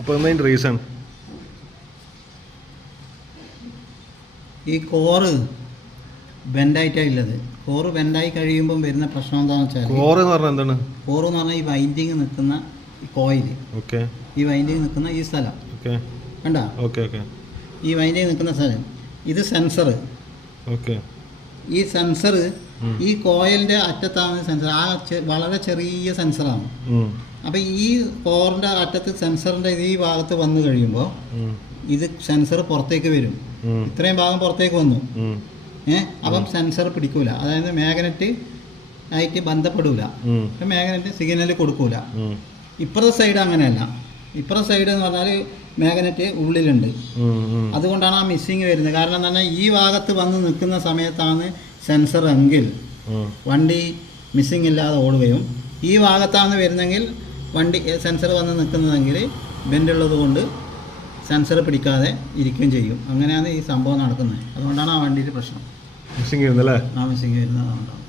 അപ്പോൾ എന്താ റീസൺ? ഈ കോറ് ബെൻഡായിട്ടാണ് ഉള്ളത്. കോറ് ബെൻഡായി കഴിയുമ്പം വരുന്ന പ്രശ്നം എന്താണെന്ന് വെച്ചാൽ, കോറ് എന്ന് പറഞ്ഞാൽ എന്താണ്? കോറ് എന്ന് പറഞ്ഞാൽ ഈ വൈൻഡിങ് നിൽക്കുന്ന കോയിൽ, ഓക്കെ, ഈ വൈൻഡിങ് നിൽക്കുന്ന ഈ സ്ഥലം, ഓക്കെ, കണ്ട? ഓക്കെ, ഓക്കെ, ഈ വൈൻഡിങ് നിൽക്കുന്ന സ്ഥലം, ഇത് സെൻസർ. ഓക്കെ, ഈ സെൻസർ ഈ കോയിലിൻ്റെ അറ്റത്താണ് സെൻസർ. ആ വളരെ ചെറിയ സെൻസറാണ്. അപ്പം ഈ കോറിൻ്റെ അറ്റത്ത് സെൻസറിൻ്റെ ഈ ഭാഗത്ത് വന്നു കഴിയുമ്പോൾ ഇത് സെൻസർ പുറത്തേക്ക് വരും. ഇത്രയും ഭാഗം പുറത്തേക്ക് വന്നു. അപ്പം സെൻസർ പിടിക്കൂല, അതായത് മാഗ്നറ്റ് ആയിട്ട് ബന്ധപ്പെടൂല. അപ്പം മാഗ്നറ്റ് സിഗ്നൽ കൊടുക്കൂല. ഇപ്പുറത്തെ സൈഡ് അങ്ങനെയല്ല. ഇപ്പുറത്തെ സൈഡ് എന്ന് പറഞ്ഞാൽ മാഗ്നറ്റ് ഉള്ളിലുണ്ട്. അതുകൊണ്ടാണ് ആ മിസ്സിങ് വരുന്നത്. കാരണം എന്താ പറഞ്ഞാൽ ഈ ഭാഗത്ത് വന്ന് നിൽക്കുന്ന സമയത്താണ് സെൻസർ എങ്കിൽ വണ്ടി മിസ്സിങ് ഇല്ലാതെ ഓടുകയും, ഈ ഭാഗത്താണ് വരുന്നെങ്കിൽ വണ്ടി സെൻസർ വന്ന് നിൽക്കുന്നതെങ്കിൽ ബെൻഡുള്ളത് കൊണ്ട് സെൻസർ പിടിക്കാതെ ഇരിക്കുകയും ചെയ്യും. അങ്ങനെയാണ് ഈ സംഭവം നടക്കുന്നത്. അതുകൊണ്ടാണ് ആ വണ്ടിയിൽ പ്രശ്നം. മിസ്സിങ് വരുന്നല്ലേ? ആ മിസ്സിങ് വരുന്നതുകൊണ്ടാണ്.